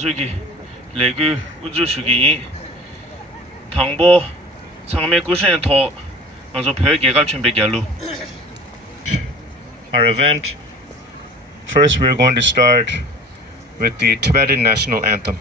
만수기 레구 우주슈기 당보 상매 구신 더 먼저 별개가 준비할루. Our event, first we're going to start with the Tibetan national anthem.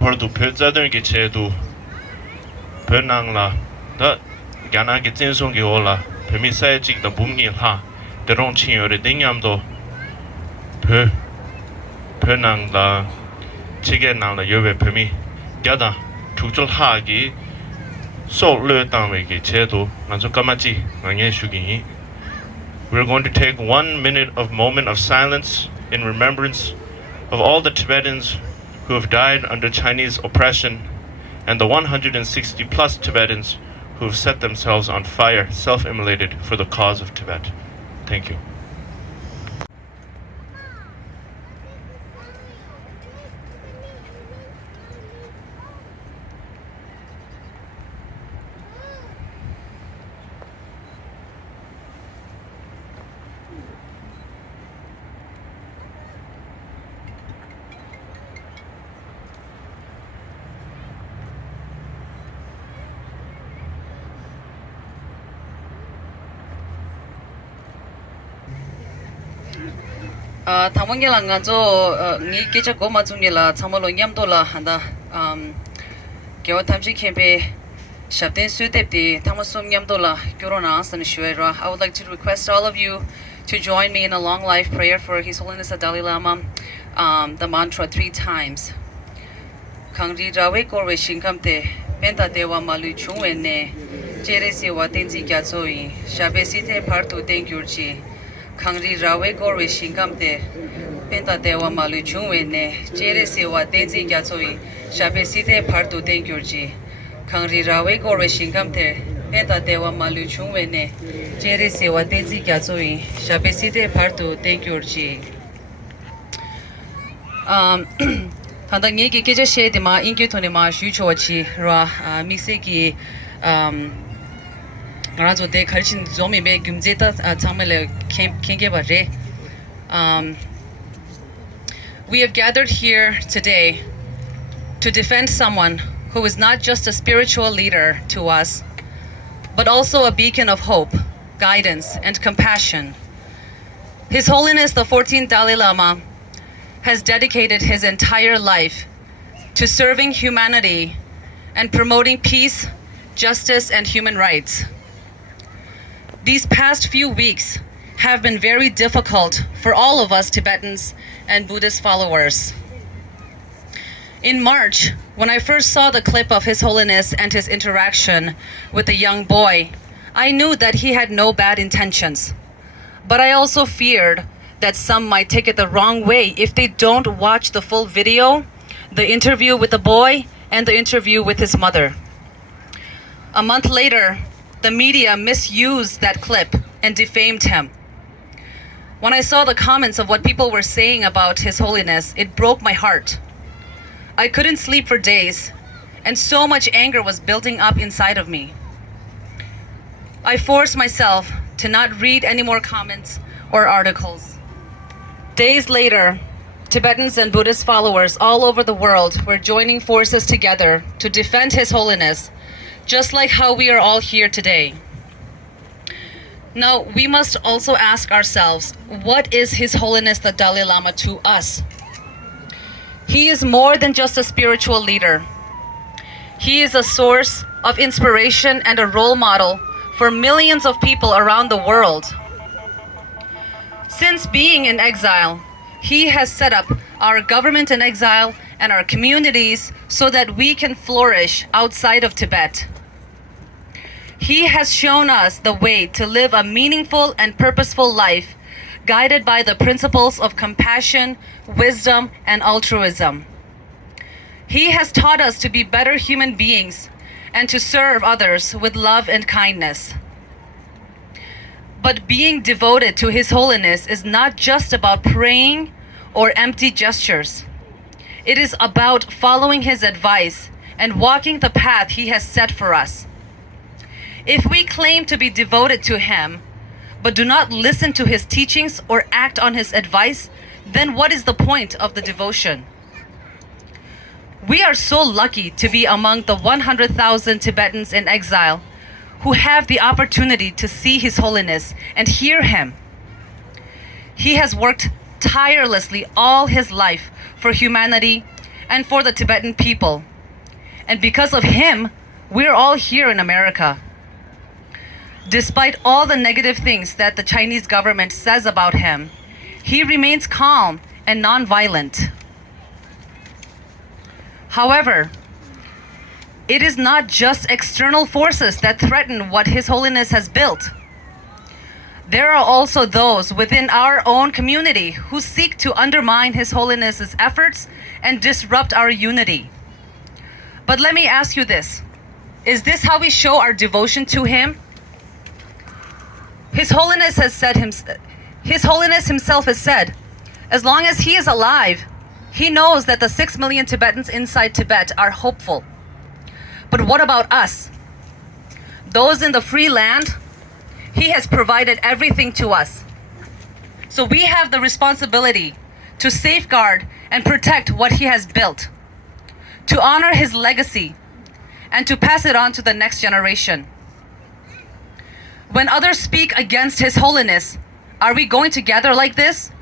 벌도 별자들 개체도 별낭라 더 야나게 진송게 올라 별미사에 찍다 몸니하 드론 친여의 땡냠도 별낭라 지게낭라 여배 별미 야다 죽줄하기 소르 땅외게 제도 먼저 까마지 망해 슈기. We're going to take 1 minute of moment of silence in remembrance of all the Tibetans who have died under Chinese oppression and the 160 plus Tibetans who have set themselves on fire, self-immolated for the cause of Tibet. Thank you. 당분기랑 가서 니 기차 고마 중이라 참말로 냠돌라 한다. 겨우 탐지 캠페 샵된 수대비 당무숨 냠돌라 결혼아 선슈에라. I would like to request all of you to join me in a long life prayer for His Holiness the Dalai Lama, the mantra 3 times. 강리 라웨 korwe shinkamte penta dewa malu chungwene jeresi wa tenzi gyatsoyi shabe site partu tengyurchi. 강리 라웨 korwe shinkamte penta dewa malu chungwene jeresi wa tenzi gyatsoyi shabe site partu tengyurchi. 강리 라웨 korwe shinkamte penta dewa malu chungwene jeresi wa tenzi gyatsoyi shabe site partu tengyurchi. Tanda ngeki keje shedi ma ingyu tone ma shuchochi ra mixeki ngarazo de khalchin zomi be gyumjeta chamele kenge bare. We have gathered here today to defend someone who is not just a spiritual leader to us, but also a beacon of hope, guidance, and compassion. His Holiness the 14th Dalai Lama has dedicated his entire life to serving humanity and promoting peace, justice, and human rights. These past few weeks have been very difficult for all of us Tibetans and Buddhist followers. In March, when I first saw the clip of His Holiness and his interaction with the young boy, I knew that he had no bad intentions. But I also feared that some might take it the wrong way if they don't watch the full video, the interview with the boy, and the interview with his mother. A month later, the media misused that clip and defamed him. When I saw the comments of what people were saying about His Holiness, it broke my heart. I couldn't sleep for days, and so much anger was building up inside of me. I forced myself to not read any more comments or articles. Days later, Tibetans and Buddhist followers all over the world were joining forces together to defend His Holiness, just like how we are all here today. Now, we must also ask ourselves, what is His Holiness the Dalai Lama to us? He is more than just a spiritual leader. He is a source of inspiration and a role model for millions of people around the world. Since being in exile, He has set up our government in exile and our communities so that we can flourish outside of Tibet. He has shown us the way to live a meaningful and purposeful life, guided by the principles of compassion, wisdom, and altruism. He has taught us to be better human beings and to serve others with love and kindness. But being devoted to His Holiness is not just about praying or empty gestures. It is about following His advice and walking the path He has set for us. If we claim to be devoted to Him, but do not listen to His teachings or act on His advice, then what is the point of the devotion? We are so lucky to be among the 100,000 Tibetans in exile who have the opportunity to see His Holiness and hear Him. He has worked tirelessly all His life for humanity and for the Tibetan people. And because of Him, we're all here in America. Despite all the negative things that the Chinese government says about Him, He remains calm and non-violent. However, it is not just external forces that threaten what His Holiness has built. There are also those within our own community who seek to undermine His Holiness's efforts and disrupt our unity. But let me ask you this. Is this how we show our devotion to Him? His Holiness Himself has said, as long as He is alive, He knows that the 6 million Tibetans inside Tibet are hopeful. But what about us? Those in the free land? He has provided everything to us. So we have the responsibility to safeguard and protect what He has built, to honor His legacy, and to pass it on to the next generation. When others speak against His Holiness, are we going to gather like this?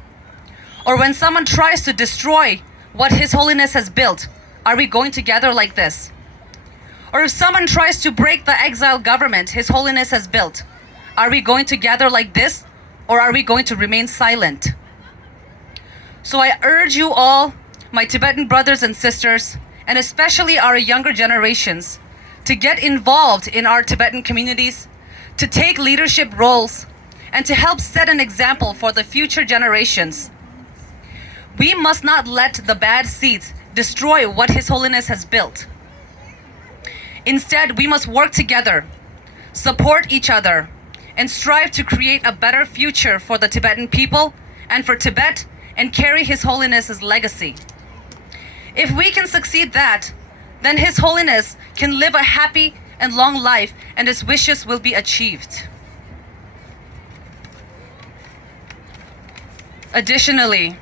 Or when someone tries to destroy what His Holiness has built, are we going to gather like this? Or if someone tries to break the exile government His Holiness has built, are we going to gather like this? Or are we going to remain silent? So I urge you all, my Tibetan brothers and sisters, and especially our younger generations, to get involved in our Tibetan communities, to take leadership roles, and to help set an example for the future generations. We must not let the bad seeds destroy what His Holiness has built. Instead, we must work together, support each other, and strive to create a better future for the Tibetan people and for Tibet, and carry His Holiness's legacy. If we can succeed that, then His Holiness can live a happy and long life, and His wishes will be achieved. Additionally,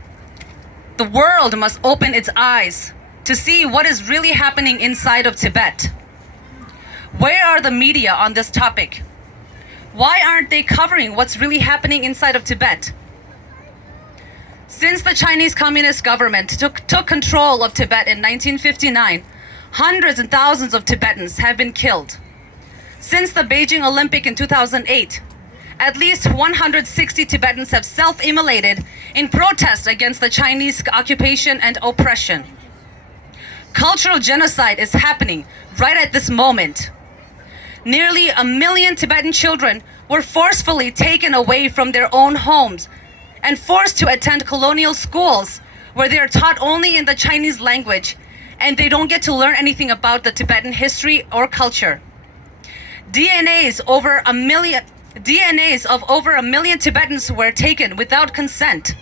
the world must open its eyes to see what is really happening inside of Tibet. Where are the media on this topic? Why aren't they covering what's really happening inside of Tibet? Since the Chinese Communist government took control of Tibet in 1959, hundreds and thousands of Tibetans have been killed. Since the Beijing Olympic in 2008, at least 160 Tibetans have self-immolated in protest against the Chinese occupation and oppression. Cultural genocide is happening right at this moment. Nearly 1 million Tibetan children were forcefully taken away from their own homes and forced to attend colonial schools where they are taught only in the Chinese language, and they don't get to learn anything about the Tibetan history or culture. DNAs of over 1 million Tibetans were taken without consent.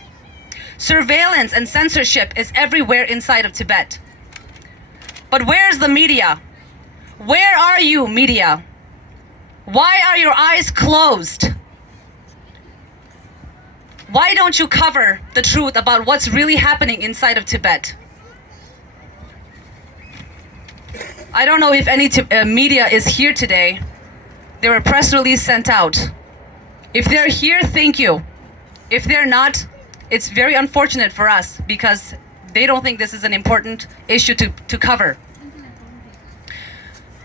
Surveillance and censorship is everywhere inside of Tibet. But where's the media? Where are you, media? Why are your eyes closed? Why don't you cover the truth about what's really happening inside of Tibet? I don't know if any media is here today. There were press release sent out. If they're here, thank you. If they're not, it's very unfortunate for us because they don't think this is an important issue to cover.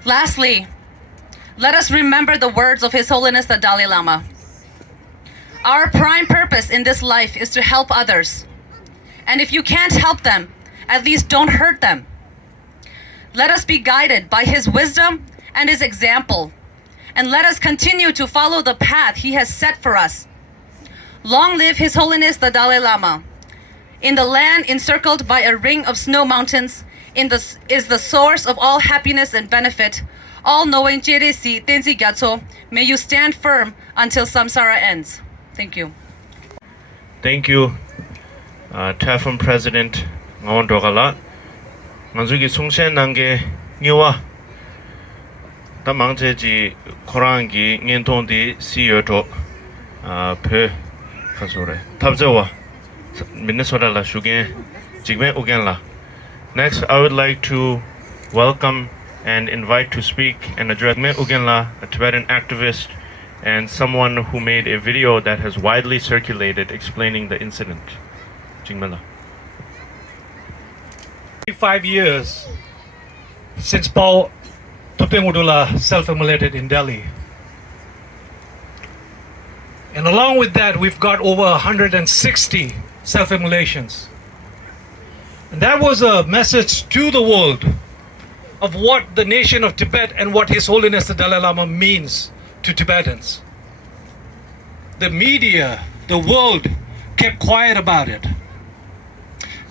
Lastly, let us remember the words of His Holiness the Dalai Lama. Our prime purpose in this life is to help others. And if you can't help them, at least don't hurt them. Let us be guided by His wisdom and His example. And let us continue to follow the path He has set for us. Long live His Holiness the Dalai Lama. In the land encircled by a ring of snow mountains is the source of all happiness and benefit. All-knowing Jiresi Tenzi Gyatso, may you stand firm until samsara ends. Thank you. Thank you, Tafum President Ngawon Dogala. Manzuki Sungshen Nange Niwa. Ta mangjeji Korangi Ngentondi Siyoto Pe Kasore. Tabzewa Minnesota la Shugen Jigme Ugenla. Next, I would like to welcome and invite to speak and address Me Ugenla, a Tibetan activist and someone who made a video that has widely circulated explaining the incident. Jingmela. 5 years since Paul Tupengudula self-immolated in Delhi. And along with that, we've got over 160 self-immolations. And that was a message to the world of what the nation of Tibet and what His Holiness the Dalai Lama means to Tibetans. The media, the world kept quiet about it.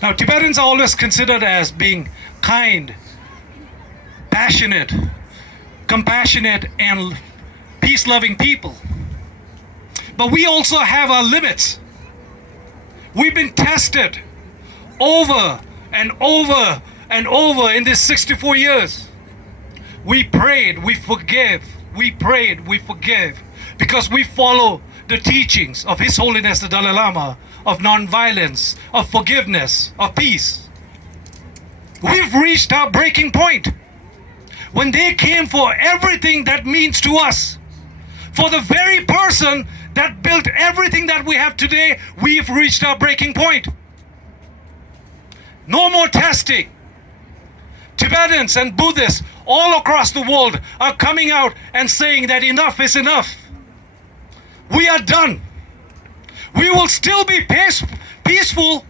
Now, Tibetans are always considered as being kind, passionate, compassionate, and peace-loving people. But we also have our limits. We've been tested over and over and over in these 64 years. We prayed, we forgive. We prayed, we forgive. Because we follow the teachings of His Holiness the Dalai Lama, of non-violence, of forgiveness, of peace. We've reached our breaking point. When they came for everything that means to us, for the very person that built everything that we have today, we've reached our breaking point. No more testing. Tibetans and Buddhists all across the world are coming out and saying that enough is enough. We are done. We will still be peaceful,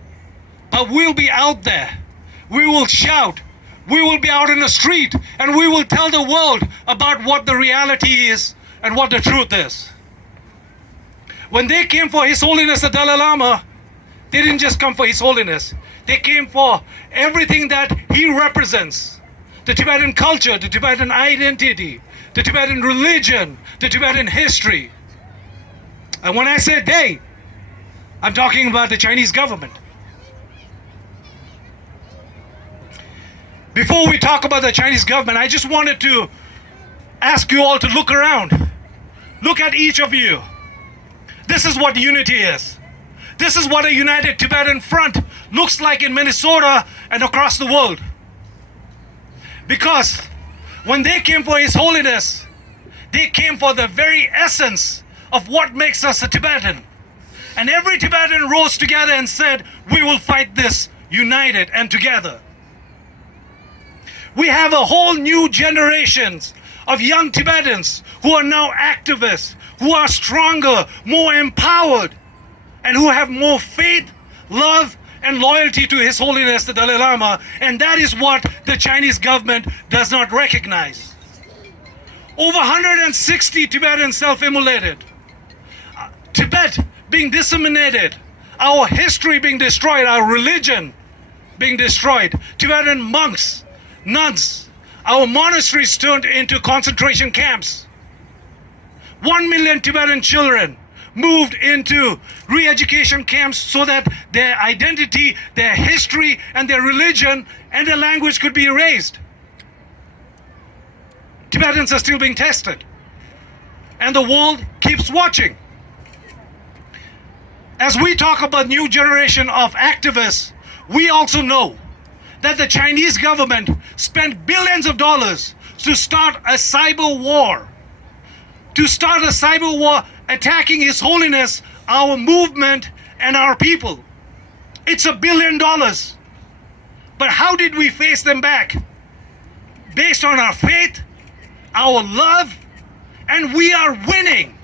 but we'll be out there. We will shout. We will be out in the street, and we will tell the world about what the reality is and what the truth is. When they came for His Holiness the Dalai Lama, they didn't just come for His Holiness. They came for everything that he represents. The Tibetan culture, the Tibetan identity, the Tibetan religion, the Tibetan history. And when I say they, I'm talking about the Chinese government. Before we talk about the Chinese government, I just wanted to ask you all to look around. Look at each of you. This is what unity is. This is what a united Tibetan front looks like in Minnesota and across the world. Because when they came for His Holiness, they came for the very essence of what makes us a Tibetan. And every Tibetan rose together and said, we will fight this united and together. We have a whole new generations of young Tibetans who are now activists, who are stronger, more empowered, and who have more faith, love, and loyalty to His Holiness the Dalai Lama. And that is what the Chinese government does not recognize. Over 160 Tibetans self-immolated. Tibet being disseminated, our history being destroyed, our religion being destroyed. Tibetan monks, nuns, our monasteries turned into concentration camps. 1 million Tibetan children moved into re-education camps so that their identity, their history, and their religion and their language could be erased. Tibetans are still being tested. And the world keeps watching. As we talk about new generation of activists, we also know that the Chinese government spent billions of dollars to start a cyber war. To start a cyber war attacking His Holiness, our movement, and our people. It's $1 billion. But how did we face them back? Based on our faith, our love, and we are winning.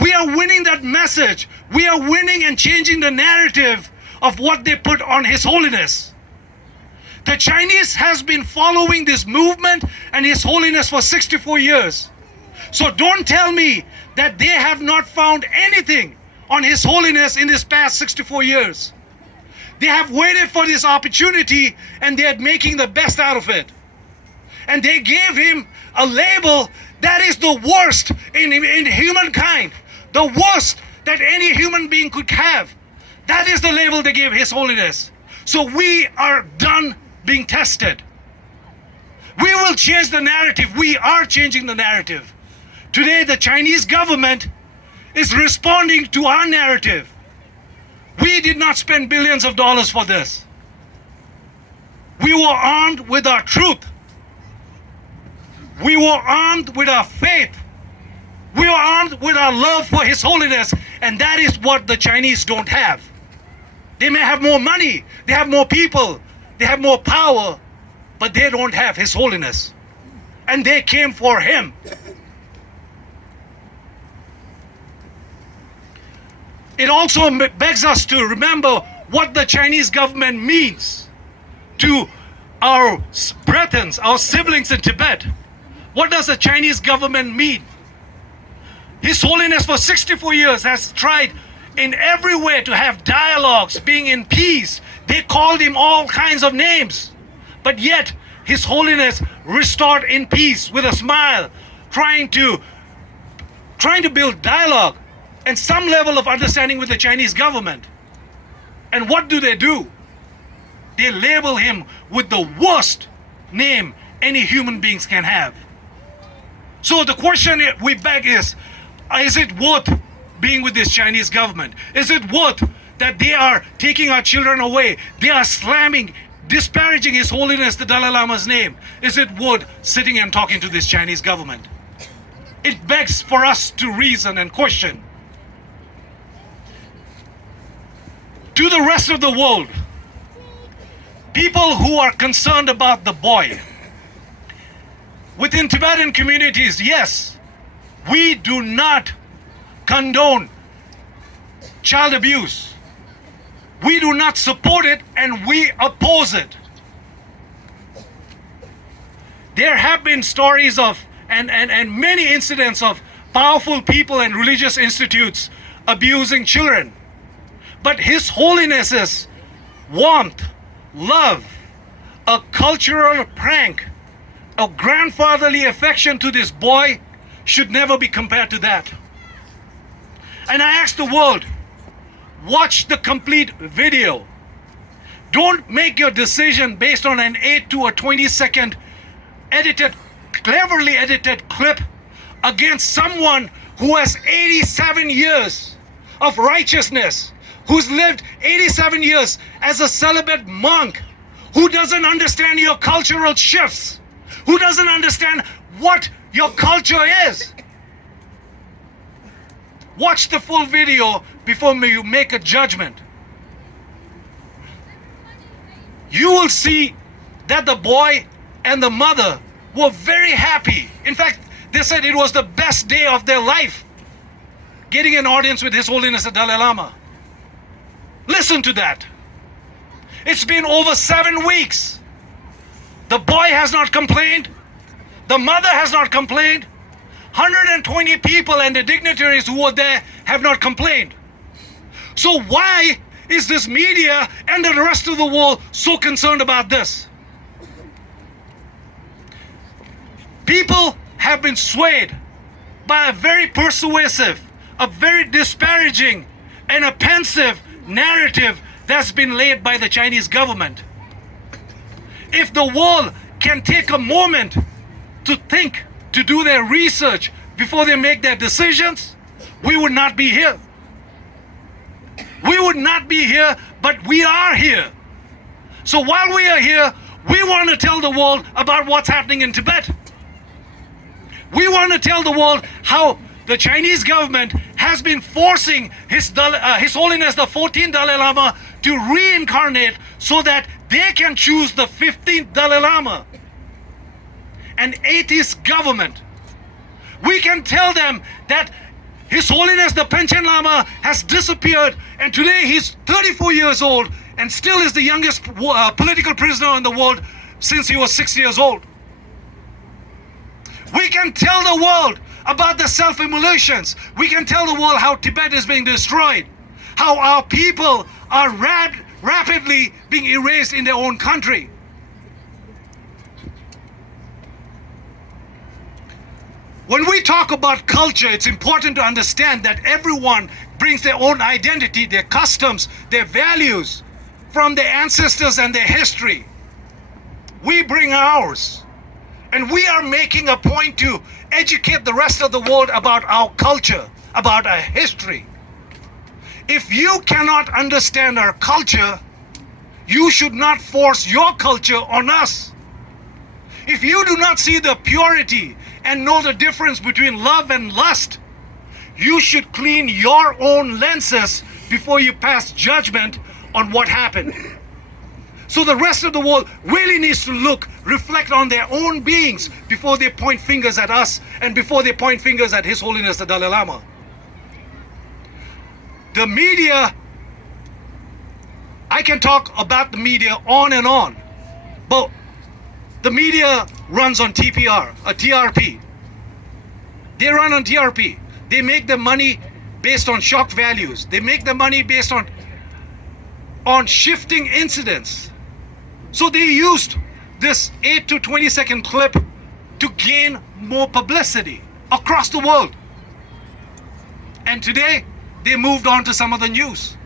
We are winning that message. We are winning and changing the narrative of what they put on His Holiness. The Chinese has been following this movement and His Holiness for 64 years. So don't tell me that they have not found anything on His Holiness in this past 64 years. They have waited for this opportunity and they are making the best out of it. And they gave Him a label that is the worst in humankind. The worst that any human being could have. That is the label they gave His Holiness. So we are done being tested. We will change the narrative. We are changing the narrative. Today, the Chinese government is responding to our narrative. We did not spend billions of dollars for this. We were armed with our truth. We were armed with our faith. We were armed with our love for His Holiness. And that is what the Chinese don't have. They may have more money, they have more people, they have more power, but they don't have His Holiness. And they came for Him. It also begs us to remember what the Chinese government means to our brethren, our siblings in Tibet. What does the Chinese government mean? His Holiness for 64 years has tried in every way to have dialogues, being in peace. They called him all kinds of names. But yet, His Holiness restored in peace with a smile, trying to build dialogue and some level of understanding with the Chinese government. And what do? They label him with the worst name any human beings can have. So the question we beg is it worth being with this Chinese government? Is it worth that they are taking our children away? They are slamming, disparaging His Holiness the Dalai Lama's name. Is it worth sitting and talking to this Chinese government? It begs for us to reason and question. To the rest of the world, people who are concerned about the boy, within Tibetan communities, yes, we do not condone child abuse. We do not support it and we oppose it. There have been stories of and many incidents of powerful people and religious institutes abusing children. But His Holiness's warmth, love, a cultural prank, a grandfatherly affection to this boy should never be compared to that. And I ask the world, watch the complete video. Don't make your decision based on an 8 to a 20-second cleverly edited clip against someone who has 87 years of righteousness, who's lived 87 years as a celibate monk, who doesn't understand your cultural shifts, who doesn't understand what your culture is. Watch the full video before you make a judgment. You will see that the boy and the mother were very happy. In fact, they said it was the best day of their life, getting an audience with His Holiness the Dalai Lama. Listen to that. It's been over 7 weeks. The boy has not complained. The mother has not complained. 120 people and the dignitaries who were there have not complained. So why is this media and the rest of the world so concerned about this? People have been swayed by a very persuasive, a very disparaging and offensive narrative that's been laid by the Chinese government. If the world can take a moment to think, to do their research before they make their decisions, we would not be here. we would not be here, but we are here. So while we are here, we want to tell the world about what's happening in Tibet. We want to tell the world how the Chinese government has been forcing His Holiness the 14th Dalai Lama to reincarnate so that they can choose the 15th Dalai Lama. An atheist government. We can tell them that His Holiness the Panchen Lama has disappeared, and today he's 34 years old and still is the youngest political prisoner in the world since he was 6 years old. We can tell the world about the self-immolations. We can tell the world how Tibet is being destroyed, how our people are rapidly being erased in their own country. When we talk about culture, it's important to understand that everyone brings their own identity, their customs, their values from their ancestors and their history. We bring ours. And we are making a point to educate the rest of the world about our culture, about our history. If you cannot understand our culture, you should not force your culture on us. If you do not see the purity and know the difference between love and lust, you should clean your own lenses before you pass judgment on what happened. So the rest of the world really needs to reflect on their own beings before they point fingers at us and before they point fingers at His Holiness the Dalai Lama. The media, I can talk about the media on and on, but the media runs on TRP. They run on TRP. They make the money based on shock values. They make the money based on shifting incidents. So they used this 8 to 20 second clip to gain more publicity across the world. And today, they moved on to some of the news.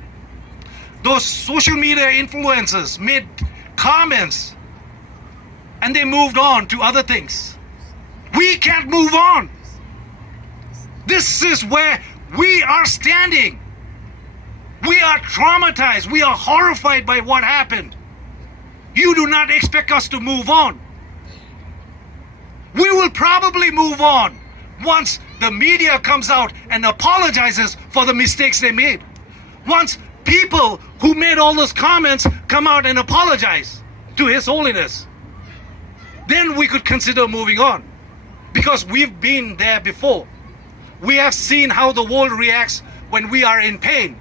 Those social media influencers made comments and they moved on to other things. We can't move on. This is where we are standing. We are traumatized. We are horrified by what happened. You do not expect us to move on. We will probably move on once the media comes out and apologizes for the mistakes they made. Once people who made all those comments come out and apologize to His Holiness, then we could consider moving on. Because we've been there before. We have seen how the world reacts when we are in pain.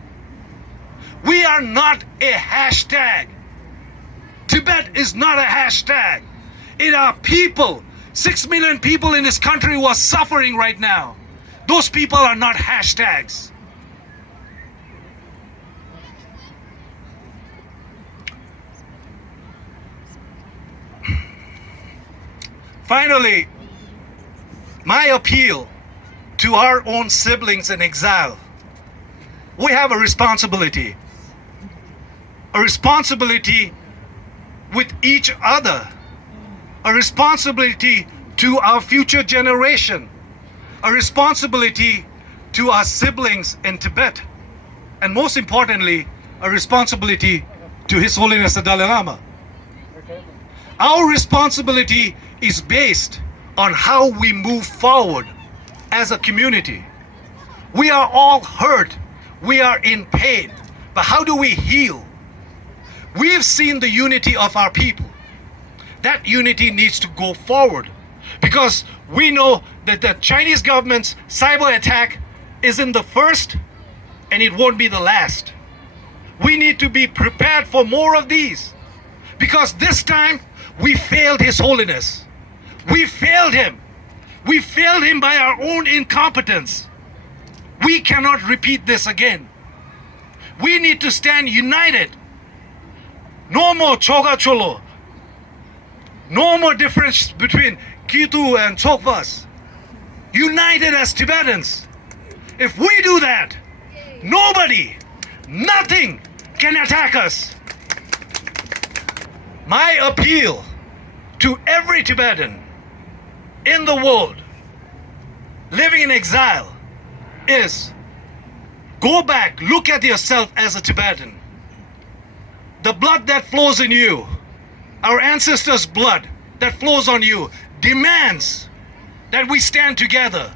We are not a hashtag. Tibet is not a hashtag. It are people. 6 million people in this country who are suffering right now. Those people are not hashtags. Finally, my appeal to our own siblings in exile. We have a responsibility. A responsibility with each other, a responsibility to our future generation, a responsibility to our siblings in Tibet, and most importantly, a responsibility to His Holiness the Dalai Lama. Our responsibility is based on how we move forward as a community. We are all hurt, we are in pain, but how do we heal? We've seen the unity of our people. That unity needs to go forward because we know that the Chinese government's cyber attack isn't the first and it won't be the last. We need to be prepared for more of these because this time we failed His Holiness. We failed Him. We failed Him by our own incompetence. We cannot repeat this again. We need to stand united. No more Choga Cholo. No more difference between Kitu and Chokpas. United as Tibetans. If we do that, nobody, nothing can attack us. My appeal to every Tibetan in the world living in exile is Go back, look at yourself as a Tibetan. The blood that flows in you, our ancestors' blood that flows on you, demands that we stand together,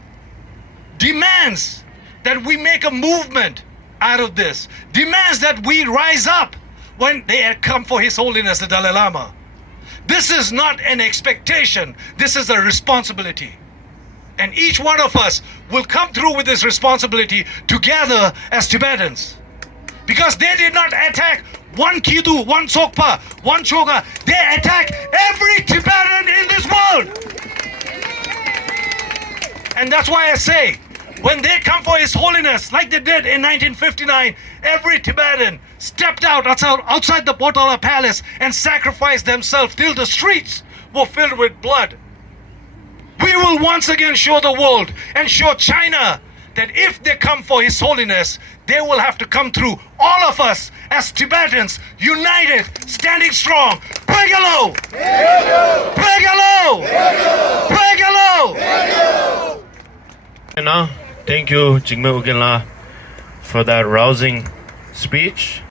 demands that we make a movement out of this, demands that we rise up when they come for His Holiness the Dalai Lama. This is not an expectation, this is a responsibility. And each one of us will come through with this responsibility together as Tibetans. Because they did not attack one Kidu, one Tsokpa, one Choga. They attack every Tibetan in this world. And that's why I say, when they come for His Holiness, like they did in 1959, every Tibetan stepped out outside the Potala Palace and sacrificed themselves till the streets were filled with blood. We will once again show the world and show China that if they come for His Holiness, they will have to come through all of us as Tibetans, united, standing strong. Pregalo! Pregalo! Pregalo! And now, thank you, Jigme Ugenla, for that rousing speech.